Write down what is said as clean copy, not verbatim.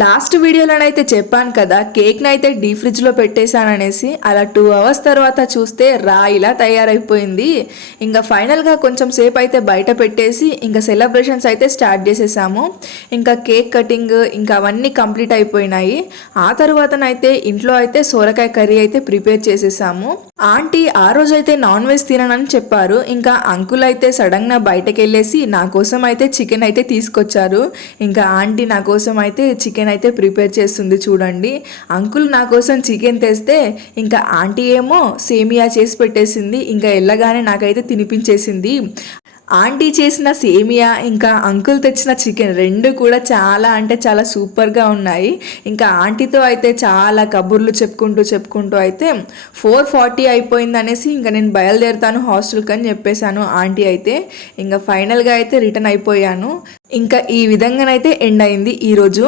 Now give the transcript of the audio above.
Last వీడియోలోనైతే చెప్పాను కదా, కేక్ని అయితే డీ ఫ్రిడ్జ్లో పెట్టేశాననేసి. అలా 2 అవర్స్ తర్వాత చూస్తే ఇలా తయారైపోయింది. ఇంకా ఫైనల్గా కొంచెం సేపు అయితే బయట పెట్టేసి ఇంకా సెలబ్రేషన్స్ అయితే స్టార్ట్ చేసేసాము. ఇంకా కేక్ కటింగ్ ఇంకా అవన్నీ కంప్లీట్ అయిపోయినాయి. ఆ తర్వాతనైతే ఇంట్లో అయితే సోరకాయ కర్రీ అయితే ప్రిపేర్ చేసేసాము. ఆంటీ ఆ రోజైతే నాన్ వెజ్ తిననని చెప్పారు. ఇంకా అంకుల్ అయితే సడన్గా బయటకు వెళ్ళేసి నా కోసం అయితే చికెన్ అయితే తీసుకొచ్చారు. ఇంకా ఆంటీ నా కోసం అయితే చికెన్ అయితే ప్రిపేర్ చేస్తుంది చూడండి. అంకుల్ నా కోసం చికెన్ తెస్తే ఇంకా ఆంటీ ఏమో సేమియా చేసి పెట్టేసింది. ఇంకా వెళ్ళగానే నాకైతే తినిపించేసింది. ఆంటీ చేసిన సేమియా ఇంకా అంకుల్ తెచ్చిన చికెన్ రెండు కూడా చాలా అంటే చాలా సూపర్గా ఉన్నాయి. ఇంకా ఆంటీతో అయితే చాలా కబుర్లు చెప్పుకుంటూ అయితే 4:40 అయిపోయింది అనేసి ఇంకా నేను బయలుదేరుతాను హాస్టల్కి అని చెప్పేశాను ఆంటీ అయితే. ఇంకా ఫైనల్గా అయితే రిటర్న్ అయిపోయాను. ఇంకా ఈ విధంగానైతే ఎండ్ అయింది ఈరోజు.